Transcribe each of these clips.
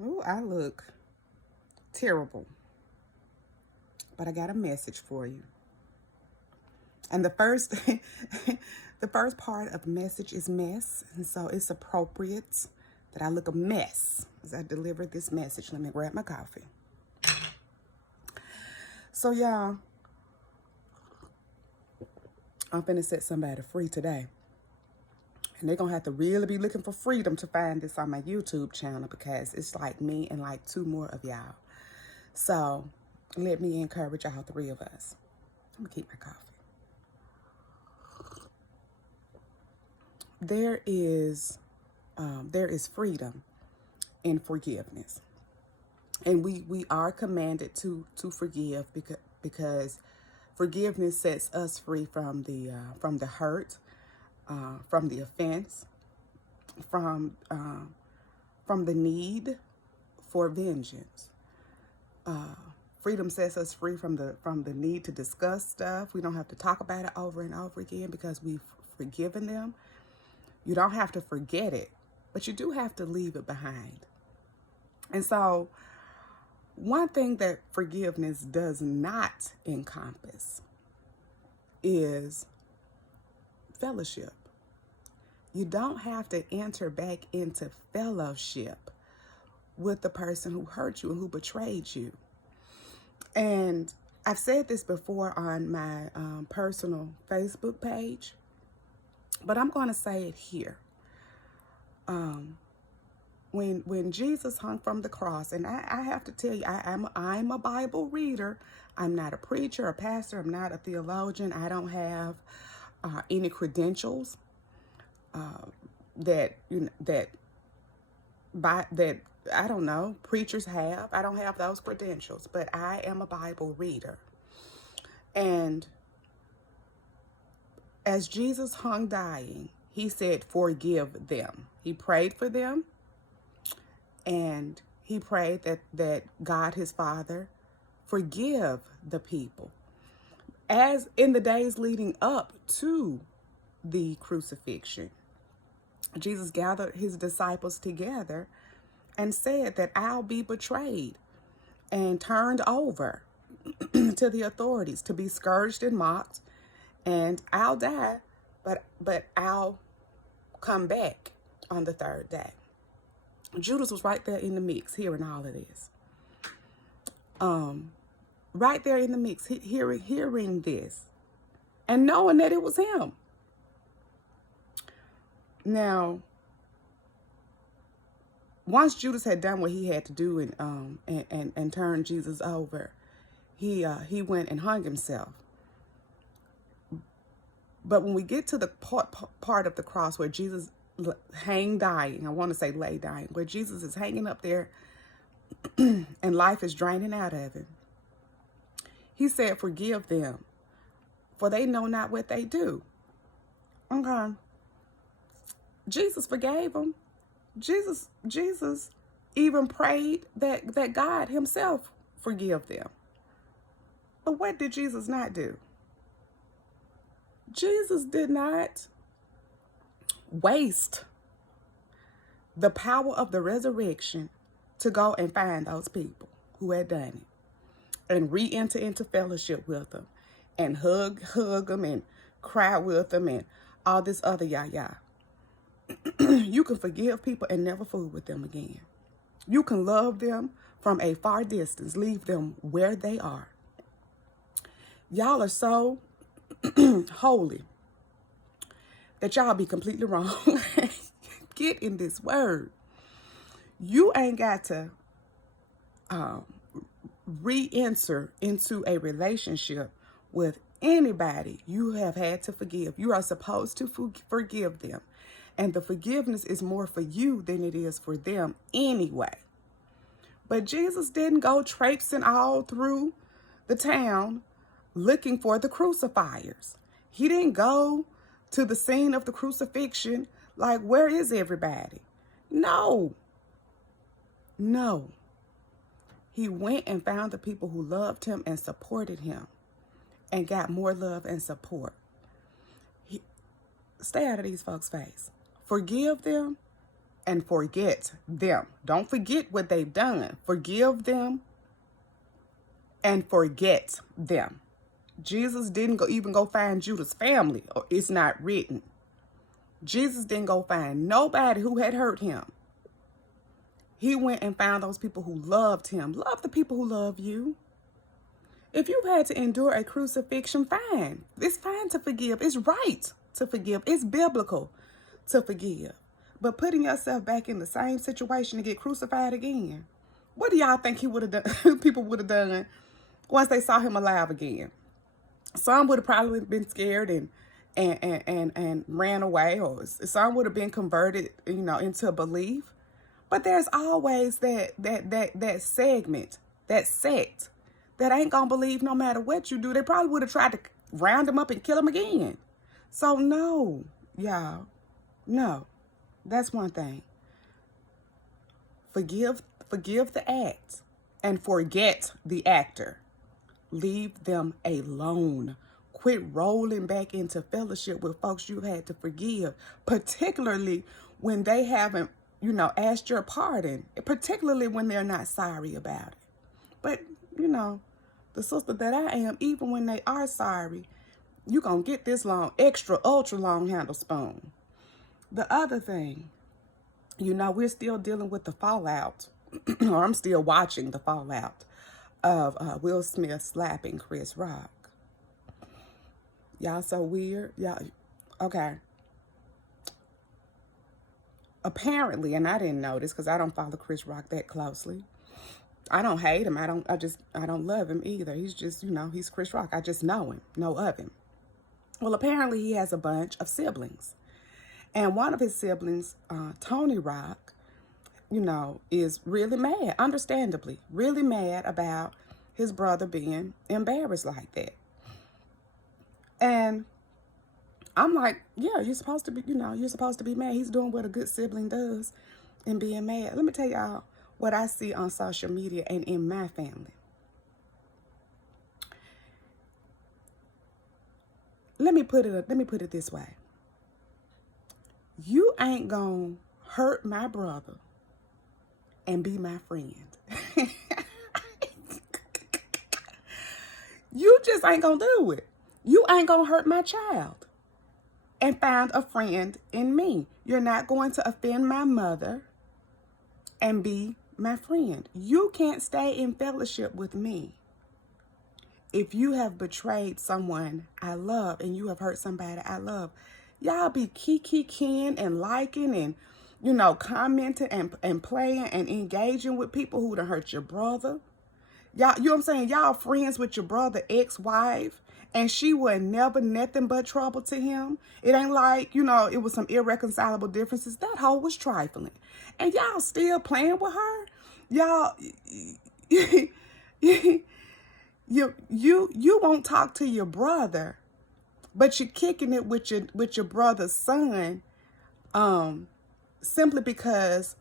Ooh, I look terrible. But I got a message for you. And the first the first part of message is mess. And so it's appropriate that I look a mess as I deliver this message. Let me grab my coffee. So y'all, I'm finna set somebody free today. And they're gonna have to really be looking for freedom to find this on my YouTube channel because it's like me and like two more of y'all. So let me encourage all three of us. I'm gonna keep my coffee. There is freedom in forgiveness, and we are commanded to forgive because forgiveness sets us free from the hurt, from the offense, from the need for vengeance. Freedom sets us free from the need to discuss stuff. We don't have to talk about it over and over again because we've forgiven them. You don't have to forget it, but you do have to leave it behind. And so, one thing that forgiveness does not encompass is fellowship. You don't have to enter back into fellowship with the person who hurt you and who betrayed you. And I've said this before on my personal Facebook page, but I'm going to say it here. When Jesus hung from the cross, and I have to tell you, I'm a Bible reader. I'm not a preacher, a pastor. I'm not a theologian. I don't have any credentials that I don't know preachers have. I don't have those credentials, but I am a Bible reader. And as Jesus hung dying, he said, "Forgive them." He prayed for them. And he prayed that God, his Father, forgive the people. As in the days leading up to the crucifixion, Jesus gathered his disciples together and said that I'll be betrayed and turned over to the authorities to be scourged and mocked, and I'll die, but I'll come back on the third day. Judas was right there in the mix, hearing all of this. Right there in the mix, hearing this, and knowing that it was him. Now, once Judas had done what he had to do and turned Jesus over, he went and hung himself. But when we get to the part of the cross where Jesus hang dying, I want to say lay dying, where Jesus is hanging up there and life is draining out of him, he said, "Forgive them, for they know not what they do." Okay. Jesus forgave them. Jesus even prayed that God himself forgive them. But what did Jesus not do? Jesus did not waste the power of the resurrection to go and find those people who had done it and re-enter into fellowship with them and hug them and cry with them and all this other yah. You can forgive people and never fool with them again. You can love them from a far distance, leave them where they are. Y'all are so holy that y'all be completely wrong. Get in this word. You ain't got to re-enter into a relationship with anybody you have had to forgive. You are supposed to forgive them. And the forgiveness is more for you than it is for them anyway. But Jesus didn't go traipsing all through the town looking for the crucifiers. He didn't go to the scene of the crucifixion like, where is everybody? No. He went and found the people who loved him and supported him and got more love and support. Stay out of these folks' face. Forgive them and forget them. Don't forget what they've done. Forgive them and forget them. Jesus didn't even go find Judah's family, or it's not written. Jesus didn't go find nobody who had hurt him. He went and found those people who loved him. Love the people who love you. If you've had to endure a crucifixion, fine. It's fine to forgive. It's right to forgive. It's biblical to forgive. But putting yourself back in the same situation to get crucified again, what do y'all think he would have done? People would have done once they saw him alive again? Some would have probably been scared and ran away, or some would have been converted, into belief. But there's always that segment, that sect, that ain't gonna believe no matter what you do. They probably would have tried to round him up and kill him again. So no, y'all, no. That's one thing. Forgive the act and forget the actor. Leave them alone. Quit rolling back into fellowship with folks you had to forgive, particularly when they haven't, asked your pardon, particularly when they're not sorry about it. But, the sister that I am, even when they are sorry, you're going to get this long, extra, ultra long handle spoon. The other thing, we're still dealing with the fallout, or I'm still watching the fallout of Will Smith slapping Chris Rock. Y'all so weird. Y'all, okay. Apparently, and I didn't know this because I don't follow Chris Rock that closely. I don't hate him. I don't love him either. He's just, he's Chris Rock. I just know of him. Well, apparently he has a bunch of siblings. And one of his siblings, Tony Rock, is really mad, understandably, really mad about his brother being embarrassed like that. And I'm like, yeah, you're supposed to be mad. He's doing what a good sibling does and being mad. Let me tell y'all what I see on social media and in my family. Let me put it this way. You ain't gonna hurt my brother and be my friend. You just ain't gonna do it. You ain't gonna hurt my child and find a friend in me. You're not going to offend my mother and be my friend. You can't stay in fellowship with me if you have betrayed someone I love and you have hurt somebody I love. Y'all be kiki-king and liking and, commenting and playing and engaging with people who done hurt your brother. Y'all, you know what I'm saying? Y'all friends with your brother ex-wife, and she was never nothing but trouble to him. It ain't like, it was some irreconcilable differences. That hoe was trifling. And y'all still playing with her? Y'all, you won't talk to your brother, but you're kicking it with your brother's son, simply because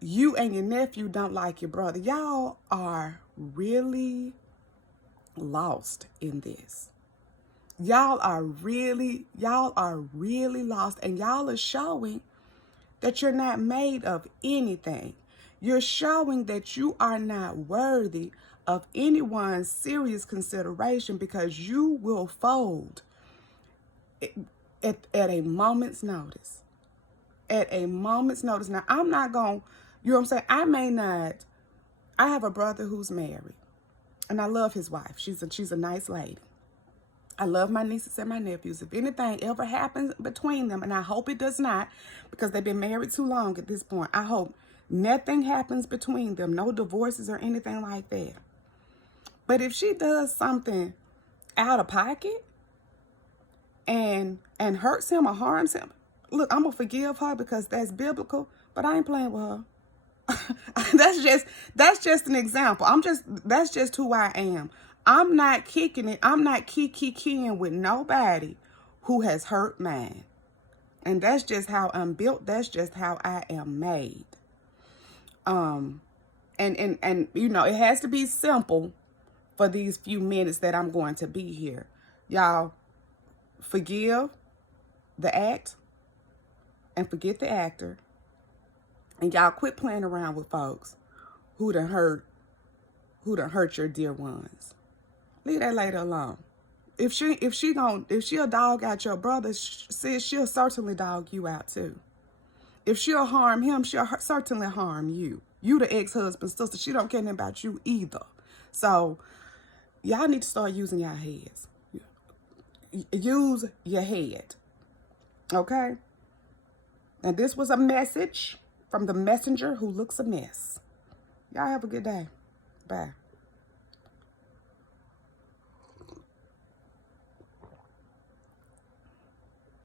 you and your nephew don't like your brother. Y'all are really lost in this. Y'all are really lost, and y'all are showing that you're not made of anything. You're showing that you are not worthy of anyone's serious consideration because you will fold at a moment's notice. At a moment's notice. Now, I'm not going, you know what I'm saying? I have a brother who's married, and I love his wife. She's a nice lady. I love my nieces and my nephews. If anything ever happens between them, and I hope it does not, because they've been married too long at this point, I hope nothing happens between them, no divorces or anything like that. But if she does something out of pocket and hurts him or harms him, look, I'm gonna forgive her because that's biblical, but I ain't playing with her. That's just an example. That's just who I am. I'm not kicking it. I'm not kicking with nobody who has hurt mine. And that's just how I'm built. That's just how I am made. And it has to be simple for these few minutes that I'm going to be here. Y'all, forgive the act and forget the actor And y'all quit playing around with folks who done hurt your dear ones. Leave that lady alone. If she'll dog out your brother, sis, she'll certainly dog you out too. If she'll harm him, she'll certainly harm you. You the ex-husband, sister. She don't care nothing about you either. So y'all need to start using your heads. Use your head. Okay? And this was a message from the messenger who looks a mess. Y'all have a good day. Bye.